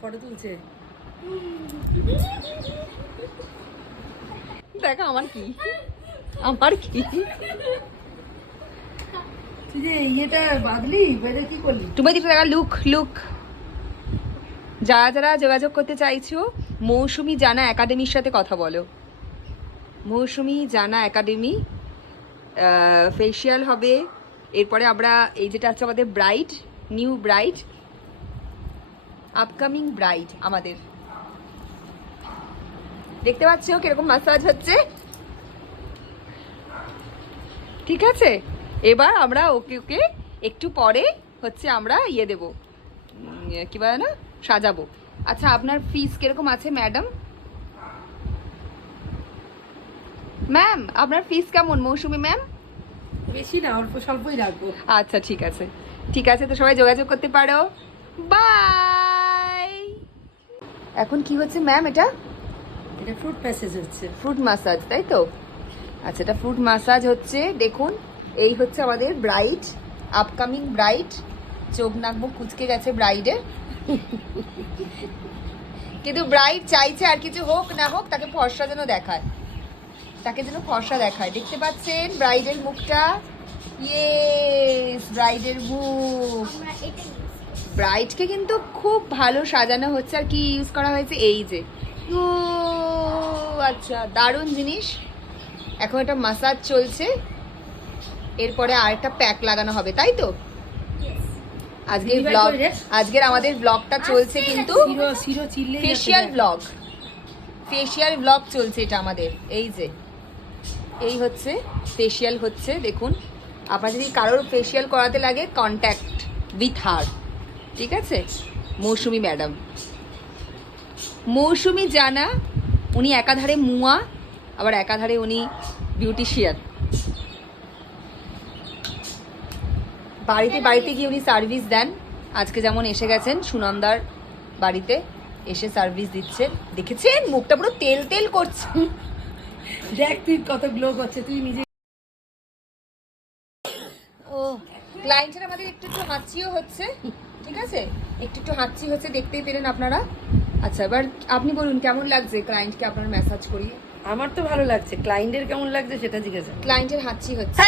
Photo তুলছে। দেখা আমার কি আমার কি তুই যে ইয়েটা বাঁধলি, বেঁধে কি করলি? তুমি দিকে দেখা, লুক লুক। যারা যারা যোগাযোগ করতে চাইছো মৌসুমী জানা একাডেমির সাথে কথা বলো। মৌসুমী জানা একাডেমি, ফেসিয়াল হবে। এরপরে আমরা এই যেটা আছে আমাদের bride, new bride, upcoming bride আমাদের। দেখতে পাচ্ছ কিরকম মাসাজ হচ্ছে, ঠিক আছে। এবার আমরা ওকে ওকে একটু পরে হচ্ছে আমরা ইয়ে দেবো, কি বলে না, সাজাবো। আচ্ছা আপনার ফিস কিরকম আছে ম্যাডাম? ম্যাম আপনার ফিস কেমন মৌসুমী ম্যাম? বেশি না, অল্প স্বল্পই রাখবো। আচ্ছা ঠিক আছে, ঠিক আছে, তো সবাই যোগাযোগ করতে পারো। বাই। এখন কি হচ্ছে ম্যাম? এটা এটা ফ্রুট প্যাসেজ হচ্ছে। ফ্রুট মাসাজ, তাই তো? আচ্ছা এটা ফ্রুট মাসাজ হচ্ছে। দেখুন এই হচ্ছে আমাদের ব্রাইড, আপকামিং ব্রাইড। চোখ নাক মুখ কুচকে গেছে ব্রাইডের, কিন্তু ব্রাইড চাইছে আর কিছু হোক না হোক তাকে ফর্সা যেন দেখায়, তাকে যেন ফর্সা দেখায়। দেখতে পাচ্ছেন ব্রাইডের মুখটা? ইয়েস, ব্রাইডের মুখ। ব্রাইডকে কিন্তু খুব ভালো সাজানো হচ্ছে। আর কি ইউজ করা হয়েছে? এই যে, ও আচ্ছা, দারুণ জিনিস। এখন এটা মাসাজ চলছে, এরপরে আরেকটা প্যাক লাগানো হবে, তাই তো? আজকের ব্লগ, আজকের আমাদের ব্লগটা চলছে কিন্তু ফেশিয়াল ব্লগ, ফেশিয়াল ব্লগ চলছে এটা আমাদের। এই যে এই হচ্ছে ফেশিয়াল হচ্ছে। দেখুন আপনার যদি কারোর ফেশিয়াল করাতে লাগে কন্ট্যাক্ট উইথ হার, ঠিক আছে? মৌসুমী ম্যাডাম, মৌসুমী জানা। উনি একাধারে মুয়া, আবার একাধারে উনি বিউটিশিয়ান। বাড়িতে বাড়িতে গিয়ে উনি সার্ভিস দেন। আজকে যেমন এসে গেছেন সুনন্দার বাড়িতে, এসে সার্ভিস দিচ্ছেন। দেখেছেন মুখটা পুরো তেল তেল করছে। দেখ তুই কত গ্লো করছে, তুই নিজে। ও ক্লায়েন্টের আমাদের একটু একটু হাঁচিও হচ্ছে, ঠিক আছে? একটু একটু হাঁচি হচ্ছে, দেখতেই পেলেন আপনারা। আচ্ছা এবার আপনি বলুন কেমন লাগছে ক্লায়েন্টকে আপনার ম্যাসাজ করিয়ে? আমার তো ভালো লাগছে, ক্লায়েন্টের কেমন লাগছে সেটা জিজ্ঞাসা। ক্লায়েন্টের হাঁচি হচ্ছে।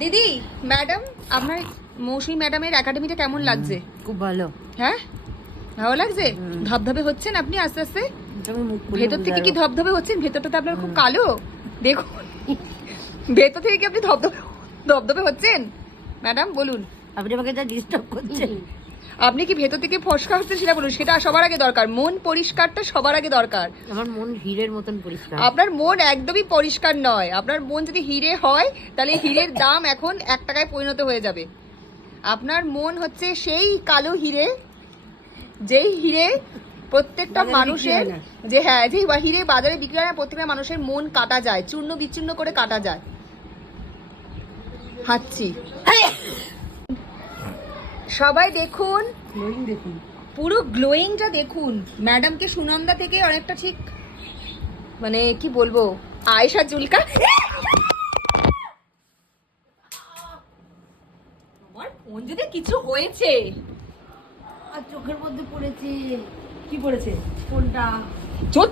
দিদি, ম্যাডাম, আপনার মৌসুমী ম্যাডামের একাডেমিটা কেমন লাগছে? খুব ভালো। হ্যাঁ ভালো লাগছে? ধবধবে হচ্ছেন আপনি আস্তে আস্তে? ভেতর থেকে কি ধবধবে হচ্ছেন? ভেতরটা তো আপনার খুব কালো, দেখুন। ভেতর থেকে কি আপনি ধবধবে ধবধবে হচ্ছেন? ম্যাডাম বলুন, আপনি আমাকে যা ডিস্টার্ব করছেন। আপনি কি ভেতর থেকে ফসকা হচ্ছেন সেটা বলুন। সেটা সবার আগে দরকার, মন পরিষ্কারটা সবার আগে দরকার। আমার মন হীরের মতন পরিষ্কার। আপনার মন একদমই পরিষ্কার নয়। আপনার মন যদি হিরে হয় তাহলে হিরের দাম এখন 1 টাকায় পরিণত হয়ে যাবে। আপনার মন হচ্ছে সেই কালো হিরে, যেই হিরে প্রত্যেকটা মানুষের, যে হ্যাঁ যে হিরে বাজারে বিক্রি হয় না, প্রত্যেকটা মানুষের মন কাটা যায়, চূর্ণ বিচ্ছিন্ন করে কাটা যায়। হাঁচি। সবাই দেখুন, দেখুন পুরো গ্লোয়িংটা দেখুন। ম্যাডামকে সুনন্দা থেকে অনেকটা ঠিক, মানে কি বলবো, আয়েশা জুলকা। আমার ফোন যদি কিছু হয়েছে, আর চোখের মধ্যে পড়েছে। কি পড়েছে ফোনটা?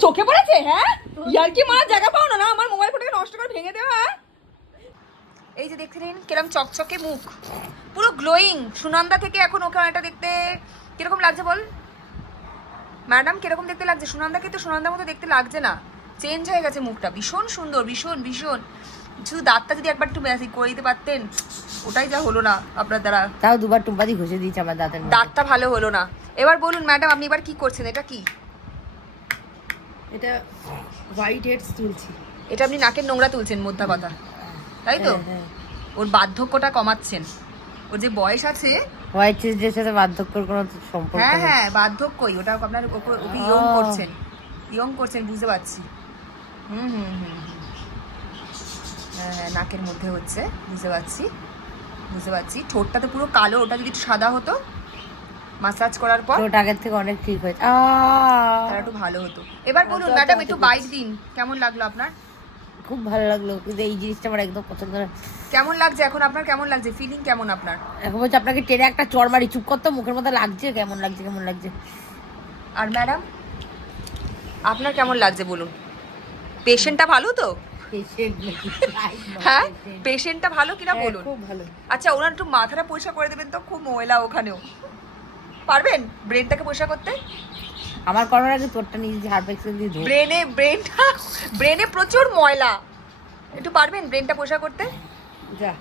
চোখে পড়েছে? হ্যাঁ, ইয়ার কি মারা জায়গা পাও না, আমার মোবাইল ফোনটাকে নষ্ট করে ভেঙে দেওয়া। এই যে দেখলেন কিরকম চকচকে মুখ, পুরো গ্লোয়িং। সুনন্দা থেকে এখন ওকে এটা দেখতে কিরকম লাগছে বল ম্যাডাম? কিরকম দেখতে লাগছে? সুনন্দাকে তো সুনন্দার মতো দেখতে লাগছে না, চেঞ্জ হয়ে গেছে মুখটা। ভীষণ সুন্দর, ভীষণ ভীষণ। শুধু দাঁতটা যদি একবার একটু ম্যাজিক করে দিতে পারতেন, ওটাই যা হলো না আপনার দ্বারা। তাও দুবার টুম্পাদি ঘষে দিয়েছে আমার দাঁতের মধ্যে। দাঁতটা ভালো হলো না। এবার বলুন ম্যাডাম আপনি এবার কি করছেন? এটা কি? এটা হোয়াইট হেডস তুলছি। এটা আপনি নাকের নোংরা তুলছেন, মোদ্দা কথা, তাই তো? ওর বার্ধক্যটা কমাচ্ছেন। ওর যে বয়স আছে, হোয়াইট হেডসের সাথে বার্ধক্যের কোনো সম্পর্ক হ্যাঁ নেই। হ্যাঁ বার্ধক্যই ওটা আপনার, ওকে ইয়ং করছেন, ইয়ং করছেন, বুঝতে পারছি। হুম হুম হুম হ্যাঁ হ্যাঁ, নাকের মধ্যে হচ্ছে, বুঝতে পারছি, বুঝতে পারছি। ঠোঁটটা তো পুরো কালো, ওটা যদি একটু সাদা হতো মাসাজ করার পর, ঠোঁট আগের থেকে অনেক ঠিক হয়েছে। তাহলে একটু ভালো হতো। এবার বলুন ম্যাডাম একটু বাইট দিন, কেমন লাগলো আপনার? খুব ভালো লাগলো, কিন্তু এই জিনিসটা আমার একদম পছন্দ না। কেমন লাগছে এখন আপনার? কেমন লাগছে? ফিলিং কেমন আপনার? এখন বলছে আপনাকে টেনে একটা চড় মারি, চুপ করতো, মুখের মধ্যে লাগছে, কেমন লাগছে কেমন লাগছে। আর ম্যাডাম আপনার কেমন লাগছে বলুন? পেশেন্টটা ভালো তো? হ্যাঁ, পেশেন্টটা ভালো কিনা বলুন। খুব ভালো। আচ্ছা, ওনার একটু মাথাটা পরিষ্কার করে দেবেন তো, খুব ময়লা ওখানেও। পারবেন ব্রেনটাকে পরিষ্কার করতে? আমার করার আগে তোরটা নিজে হার্প এক্সেল দিয়ে ধো। ব্রেনে প্রচুর ময়লা, একটু পারবেন ব্রেনটা পরিষ্কার করতে? যা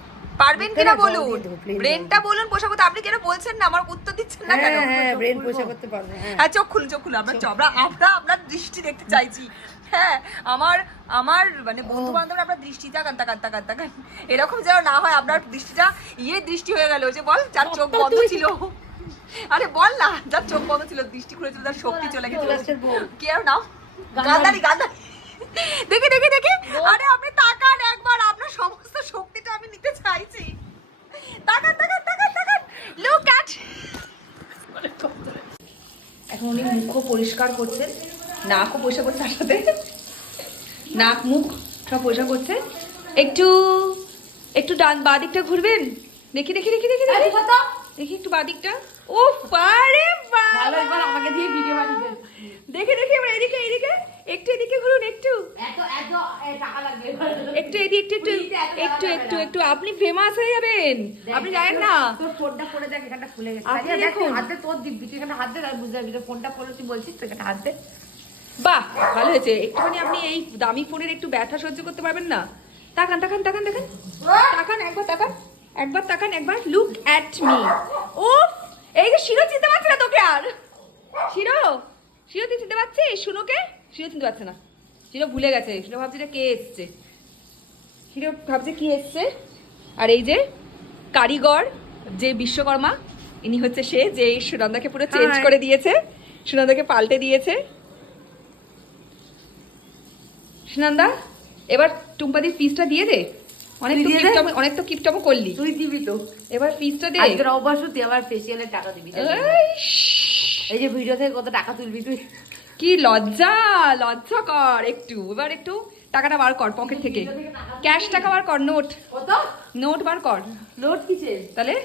পারবেন কিনা বলুন, জল দিয়ে ধো, plain ব্রেনটা বলুন পরিষ্কার করতে। আপনি কেন বলছেন না, আমার উত্তর দিচ্ছেন না কেন? হ্যাঁ ব্রেন পরিষ্কার করতে পারবো। হ্যাঁ, চোখ খুলুন, চোখ খুলুন। আমরা আপনার দৃষ্টি দেখতে চাইছি। হ্যাঁ, আমার মানে বন্ধু বান্ধবরা আপনার দৃষ্টি তাকান তাকান তাকান তাকান, এরকম যেন না হয় আপনার দৃষ্টিটা দৃষ্টি হয়ে গেল। যে বল, যার চোখ বন্ধ ছিল, আরে বল না, যার চোখ বন্ধ ছিল, দৃষ্টি খুলেছিল, তার শক্তি চলে গেছিল। কি আর নাম? গান্ধারী। দেখে দেখে দেখে, আরে আপনি তাকান একবার, আপনার সমস্ত শক্তিটা আমি নিতে চাইছি। তাকান তাকান তাকান তাকান, লুক অ্যাট। এখন উনি মুখও পরিষ্কার করছেন, নাকও পরিষ্কার করছে, তার সাথে নাক মুখ সব পরিষ্কার করছে। একটু একটু ডান বাঁ দিকটা ঘুরবেন, দেখি দেখি দেখি দেখি দেখি দেখি একটু বাঁ দিকটা। ও পারে ভালো, একবার আমাকে দিয়ে ভিডিও বানিয়ে দেখে দেখি, এবার এদিকে এদিকে একটু এদিকে ঘুরুন, একটু এত টাকা লাগবে। একটু এদিকে একটু একটু একটু একটু একটু আপনি ফেমাস হয়ে যাবেন, আপনি জানেন না। তোর ফোনটা পড়ে দেখ, এখানটা খুলে গেছে। আপনি আরে দেখ, দেখুন। হাতে তোর দিবি, তুই এখানে হাত দে, আর বুঝতে পারবি। তোর ফোনটা পড়ে তুই বলছিস তো, এখানে হাত দে। বাহ, ভালো হয়েছে। একটুখানি আপনি এই দামি ফোনের একটু ব্যথা সহ্য করতে পারবেন না? তাকান তাকান তাকান তাকান তাকান, একবার তাকান, একবার তাকান, একবার লুক অ্যাট মি। ও, এই যে শিরো চিনতে পারছে না তোকে আর। শিরো তুই চিনতে পারছিস? শুনোকে শিরো চিনতে পারছে না, শিরো ভুলে গেছে। শিরো ভাবছে এটা কে এসছে, শিরো ভাবছে কি এসছে। আর এই যে কারিগর, যে বিশ্বকর্মা, ইনি হচ্ছে সে, যে সুনন্দাকে পুরো চেঞ্জ করে দিয়েছে, সুনন্দাকে পাল্টে দিয়েছে। সুনন্দা, এবার টুম্পাদির ফিসটা দিয়ে দে। অনেক তো কিপটমো করলি, তুই দিবি তো। এবার ফিসটা দে। আজকের অবশ্য তুই আমার ফেসিয়ালের টাকা দিবি। এই যে ভিডিও থেকে কত টাকা তুলবি তুই। কি লজ্জা কর একটু। এবার একটু টাকাটা বার কর পকেট থেকে, ক্যাশ টাকা বার কর, নোট বার কর। নোট কিসের? তাহলে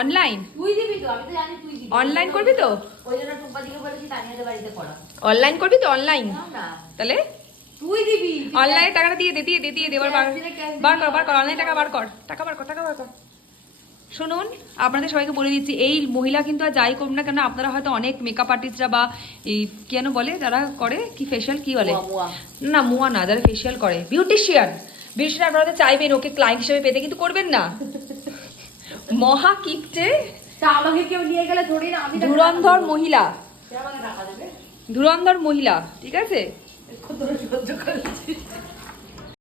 অনলাইন তুই দিবি তো, আমি তো জানি তুই দিবি। অনলাইন করবি তো? ওই জন্য টুম্পাদিকে বলেছি তানিয়াদের বাড়িতে করা। অনলাইন করবি তো? অনলাইন না, তাহলে তুই দিবি। অনলাইনে টাকাটা দিয়ে দে বার কর অনলাইন টাকা বার কর, টাকা বার কর। শুনুন, আপনাদের সবাইকে বলে দিচ্ছি, এই মহিলা কিন্তু আর যাই করুন না কেন, আপনারা হয়তো অনেক মেকআপ আর্টিস্টরা বা এই কেন বলে যারা করে কি ফেশিয়াল কি বলে, না মুয়া না, যারা ফেশিয়াল করে, বিউটিশিয়ান আপনারা তো চাইবেন ওকে ক্লায়েন্ট হিসেবে পেতে, কিন্তু করবেন না। মহা কিপটে, আমাকে কেউ নিয়ে গেলে ধরি না, আমি ধুরন্ধর মহিলা, আমাকে টাকা দেবে। ধুরন্ধর মহিলা, ঠিক আছে? কত সহ্য করছিস।